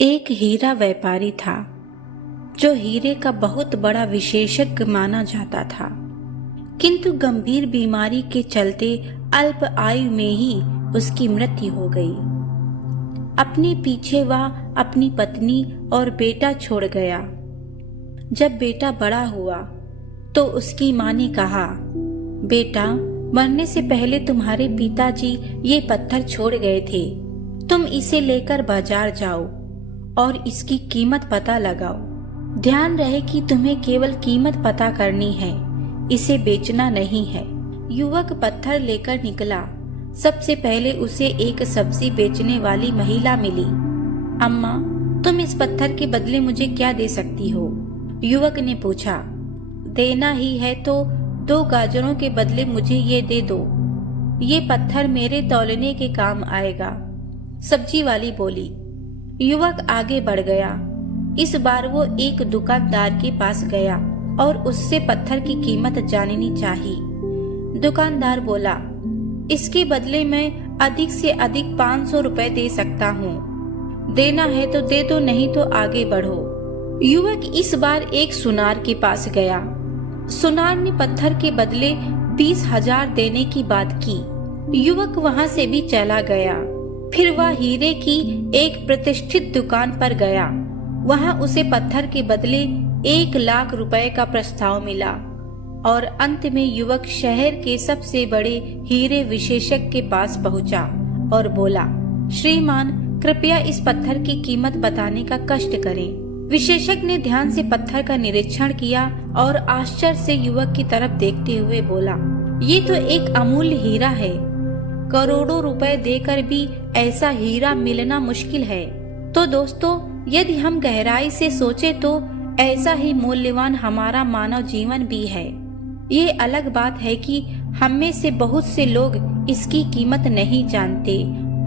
एक हीरा व्यापारी था जो हीरे का बहुत बड़ा विशेषज्ञ माना जाता था, किंतु गंभीर बीमारी के चलते अल्प आयु में ही उसकी मृत्यु हो गई। अपने पीछे वह अपनी पत्नी और बेटा छोड़ गया। जब बेटा बड़ा हुआ तो उसकी माँ ने कहा, बेटा, मरने से पहले तुम्हारे पिताजी ये पत्थर छोड़ गए थे। तुम इसे लेकर बाजार जाओ और इसकी कीमत पता लगाओ। ध्यान रहे कि तुम्हें केवल कीमत पता करनी है, इसे बेचना नहीं है। युवक पत्थर लेकर निकला। सबसे पहले उसे एक सब्जी बेचने वाली महिला मिली। अम्मा, तुम इस पत्थर के बदले मुझे क्या दे सकती हो? युवक ने पूछा। देना ही है तो 2 गाजरों के बदले मुझे ये दे दो। ये पत्थर मेरे तौलने के काम आएगा, सब्जी वाली बोली। युवक आगे बढ़ गया। इस बार वो एक दुकानदार के पास गया और उससे पत्थर की कीमत जाननी चाही। दुकानदार बोला, इसके बदले मैं अधिक से अधिक 500 रुपए दे सकता हूँ। देना है तो दे दो, नहीं तो आगे बढ़ो। युवक इस बार एक सुनार के पास गया। सुनार ने पत्थर के बदले 20,000 देने की बात की। युवक वहाँ से भी चला गया। फिर वह हीरे की एक प्रतिष्ठित दुकान पर गया। वहाँ उसे पत्थर के बदले 1 लाख रुपए का प्रस्ताव मिला और अंत में युवक शहर के सबसे बड़े हीरे विशेषज्ञ के पास पहुंचा और बोला, श्रीमान, कृपया इस पत्थर की कीमत बताने का कष्ट करें। विशेषज्ञ ने ध्यान से पत्थर का निरीक्षण किया और आश्चर्य से युवक की तरफ देखते हुए बोला, ये तो एक अमूल्य हीरा है। करोड़ों रुपए देकर भी ऐसा हीरा मिलना मुश्किल है। तो दोस्तों, यदि हम गहराई से सोचे तो ऐसा ही मूल्यवान हमारा मानव जीवन भी है। ये अलग बात है कि हम में से बहुत से लोग इसकी कीमत नहीं जानते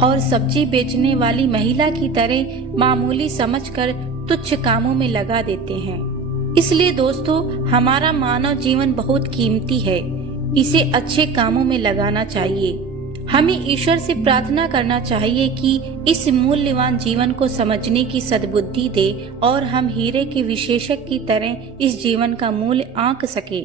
और सब्जी बेचने वाली महिला की तरह मामूली समझकर तुच्छ कामों में लगा देते हैं। इसलिए दोस्तों, हमारा मानव जीवन बहुत कीमती है, इसे अच्छे कामों में लगाना चाहिए। हमें ईश्वर से प्रार्थना करना चाहिए कि इस मूल्यवान जीवन को समझने की सद्बुद्धि दे और हम हीरे के विशेषज्ञ की तरह इस जीवन का मूल्य आंक सके।